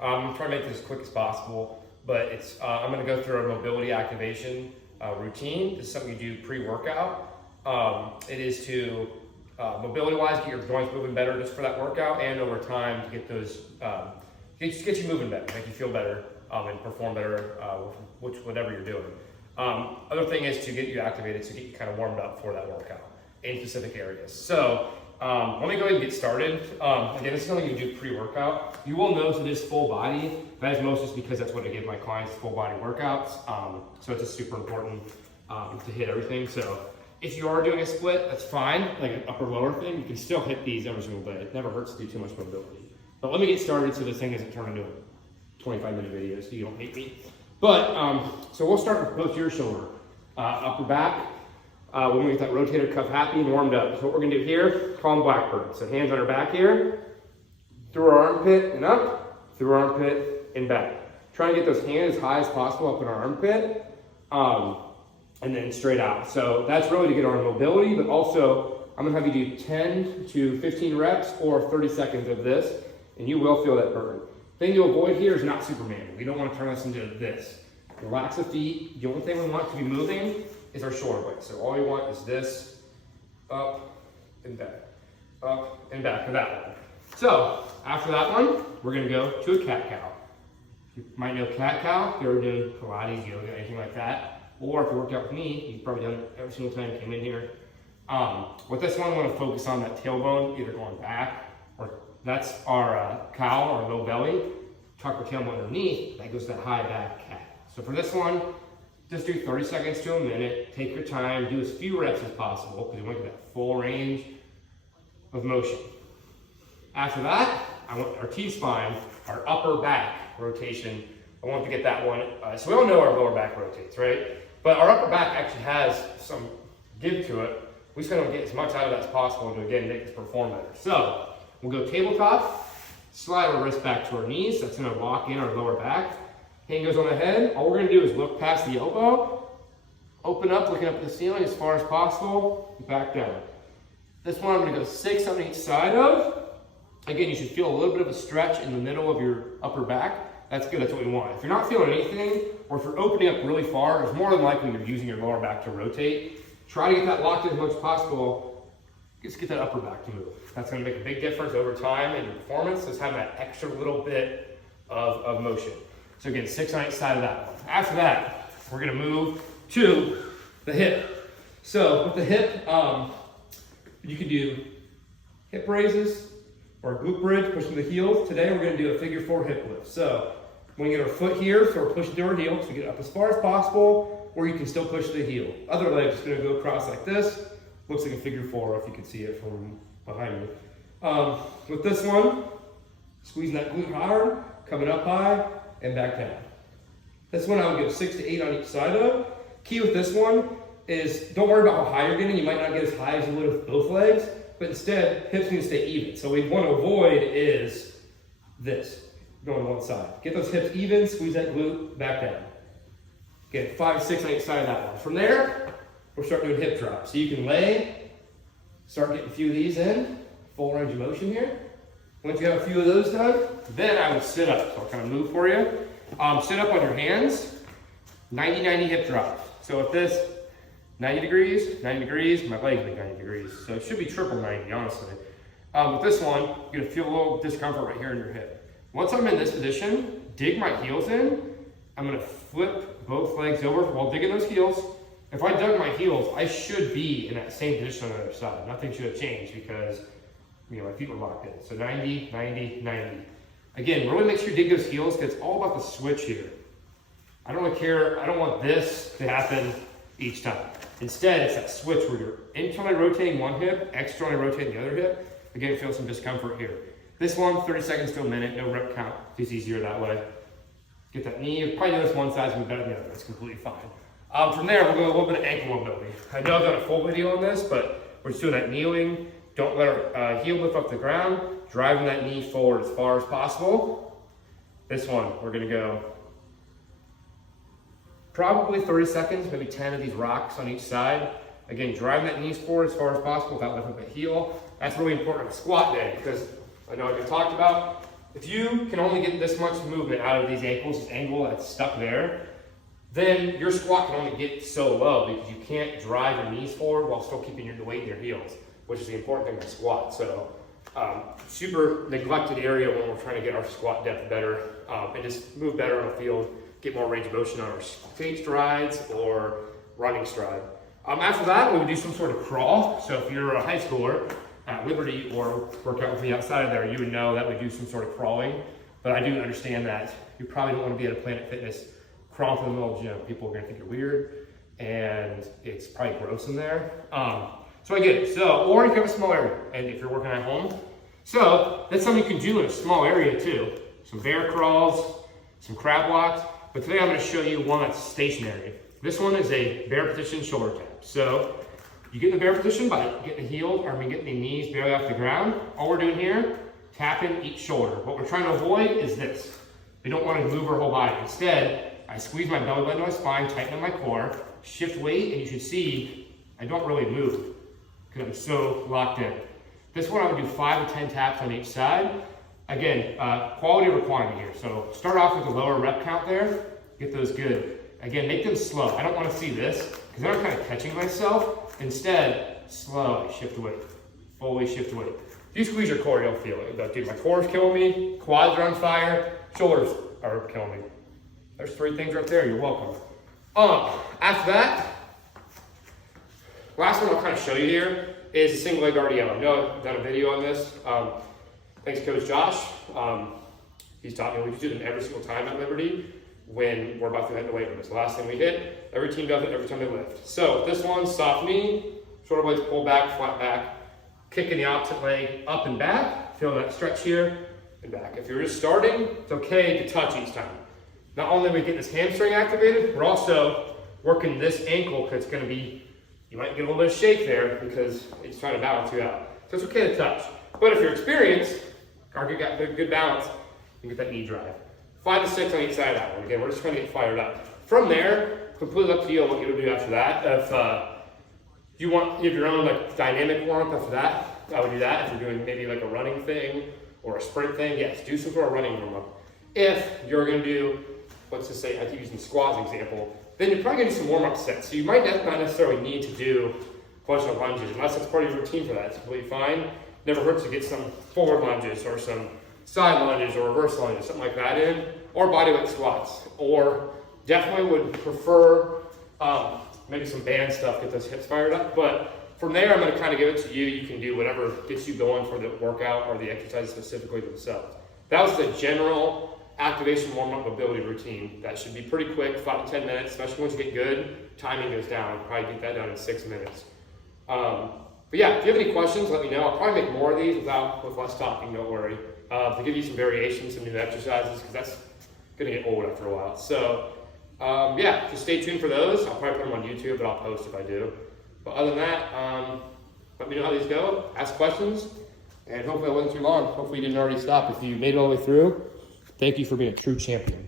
I'm trying to make this as quick as possible, but it's I'm going to go through a mobility activation routine. This is something you do pre-workout. It is to mobility-wise get your joints moving better just for that workout, and over time to get those get you moving better, make you feel better, and perform better with whatever you're doing. Other thing is to get you activated, to get you kind of warmed up for that workout in specific areas. So let me go ahead and get started. Again, this is something you do pre-workout. You will notice it is full body. That is most just because that's what I give my clients, full body workouts. So it's just super important to hit everything. So if you are doing a split, that's fine, like an upper lower thing. You can still hit these every single day. It never hurts to do too much mobility. But let me get started so this thing doesn't turn into a 25-minute video so you don't hate me. But, so we'll start with posterior shoulder, upper back. When we get that rotator cuff happy and warmed up. So what we're gonna do here, call them blackbird. So hands on our back here, through our armpit and up, through our armpit and back. Try and get those hands as high as possible up in our armpit, and then straight out. So that's really to get our mobility, but also I'm gonna have you do 10 to 15 reps or 30 seconds of this, and you will feel that burn. Thing to avoid here is not Superman. We don't want to turn this into this. Relax the feet. The only thing we want to be moving is our shoulder blade. So all we want is this, up and back for that one. So after that one, we're gonna go to a cat-cow. You might know cat-cow if you're doing Pilates, yoga, anything like that. Or if you worked out with me, you've probably done it every single time you came in here. With this one, I want to focus on that tailbone, either going back, or that's our cow, our low belly. Tuck our tailbone underneath, that goes to that high back cat. So for this one, just do 30 seconds to a minute. Take your time, do as few reps as possible because you want to get that full range of motion. After that, I want our T-spine, our upper back rotation. I want to get that one. So we all know our lower back rotates, right? But our upper back actually has some give to it. We just want to get as much out of that as possible to, again, make this perform better. So we'll go tabletop, slide our wrist back to our knees. That's going to lock in our lower back. Hand goes on the head. All we're going to do is look past the elbow, open up, looking up at the ceiling as far as possible, back down. This one I'm going to go 6 on each side of. Again, you should feel a little bit of a stretch in the middle of your upper back. That's good, that's what we want. If you're not feeling anything, or if you're opening up really far, it's more than likely you're using your lower back to rotate. Try to get that locked in as much as possible. Just get that upper back to move. That's going to make a big difference over time in your performance, just having that extra little bit of motion. So again, 6 on each side of that one. After that, we're going to move to the hip. So with the hip, you can do hip raises or a glute bridge, pushing the heels. Today we're going to do a figure 4 hip lift. So we're going to get our foot here, so we're pushing through our heel, so get up as far as possible, or you can still push the heel. Other leg is going to go across like this. Looks like a figure 4 if you can see it from behind me. With this one, squeezing that glute hard, coming up high, and back down. This one I would go 6 to 8 on each side of. Key with this one is don't worry about how high you're getting. You might not get as high as you would with both legs, but instead, hips need to stay even. So what we want to avoid is this, going to one side. Get those hips even, squeeze that glute, back down. Get 5 to 6 on each side of that one. From there, we're starting doing hip drops. So you can lay, start getting a few of these in, full range of motion here. Once you have a few of those done, then I would sit up. So I'll kind of move for you. Sit up on your hands, 90-90 hip drop. So with this, 90 degrees, my legs make 90 degrees. So it should be triple 90, honestly. With this one, you're gonna feel a little discomfort right here in your hip. Once I'm in this position, dig my heels in. I'm gonna flip both legs over while digging those heels. If I dug my heels, I should be in that same position on the other side. Nothing should have changed because my feet were locked in. So 90, 90, 90. Again, really make sure you dig those heels because it's all about the switch here. I don't really care, I don't want this to happen each time. Instead, it's that switch where you're internally rotating one hip, externally rotating the other hip. Again, feel some discomfort here. This one, 30 seconds to a minute, no rep count. It's easier that way. Get that knee, you probably notice one side's gonna be better than the other. That's completely fine. From there, we'll go a little bit of ankle mobility. I know I've done a full video on this, but we're just doing that kneeling. Don't let our heel lift off the ground. Driving that knee forward as far as possible. This one, we're gonna go probably 30 seconds, maybe 10 of these rocks on each side. Again, driving that knees forward as far as possible without lifting the heel. That's really important on a squat day because I know like I talked about, If you can only get this much movement out of these ankles, this angle that's stuck there, then your squat can only get so low because you can't drive your knees forward while still keeping your weight in your heels, which is the important thing with squat. So super neglected area when we're trying to get our squat depth better and just move better on the field, get more range of motion on our skate strides or running stride. After that, we would do some sort of crawl. So if you're a high schooler at Liberty or work out with me outside of there, you would know that we do some sort of crawling. But I do understand that you probably don't want to be at a Planet Fitness crawling through the middle of the gym. People are going to think you're weird and it's probably gross in there. So I get it. So, or you can have a small area, and if you're working at home. So that's something you can do in a small area too. Some bear crawls, some crab walks. But today I'm going to show you one that's stationary. This one is a bear position shoulder tap. So you get in the bear position by getting getting the knees barely off the ground. All we're doing here, tapping each shoulder. What we're trying to avoid is this. We don't want to move our whole body. Instead, I squeeze my belly button to my spine, tighten up my core, shift weight, and you should see I don't really move because I'm so locked in. This one I would do 5 to 10 taps on each side. Again, quality over quantity here. So start off with a lower rep count there, get those good. Again, make them slow. I don't want to see this because then I'm kind of catching myself. Instead, slow, shift weight, fully shift weight. If you squeeze your core, you'll feel it. Like, dude, my core is killing me, quads are on fire, shoulders are killing me. There's 3 things right there, you're welcome. After that, last one I'll kind of show you here is a single leg RDL. I know I've done a video on this. Thanks Coach Josh. He's taught me we do them every single time at Liberty when we're about to hit the weight room. It's the last thing we hit. Every team does it every time they lift. So this one, soft knee, shoulder blades pull back, flat back, kicking the opposite leg up and back. Feel that stretch here and back. If you're just starting, it's okay to touch each time. Not only are we getting this hamstring activated, we're also working this ankle because it's going to be, you might get a little bit of shake there because it's trying to balance you out. So it's okay to touch. But if you're experienced, or you got good balance, you get that knee drive. 5 to 6 on each side of that one. Again, we're just trying to get fired up. From there, completely up to you on what you would do after that. If you have your own like dynamic warm-up after that, I would do that. If you're doing maybe like a running thing or a sprint thing, yes, do some sort of running warm-up. If you're going to do, let's just say, I keep using squats as an example, then you're probably going to do some warm-up sets. So you might not necessarily need to do a bunch of lunges, unless that's part of your routine for that. It's completely fine. Never hurts to get some forward lunges or some side lunges or reverse lunges, something like that in, or bodyweight squats. Or definitely would prefer maybe some band stuff, get those hips fired up. But from there, I'm going to kind of give it to you. You can do whatever gets you going for the workout or the exercise specifically themselves. That was the general activation warm-up mobility routine. That should be pretty quick, 5 to 10 minutes, especially once you get good. Timing goes down. Probably get that done in 6 minutes. But yeah, if you have any questions, let me know. I'll probably make more of these with less talking, don't worry. To give you some variations, some new exercises, because that's going to get old after a while. So yeah, just stay tuned for those. I'll probably put them on YouTube, but I'll post if I do. But other than that, let me know how these go. Ask questions, and hopefully I wasn't too long. Hopefully you didn't already stop. If you made it all the way through, thank you for being a true champion.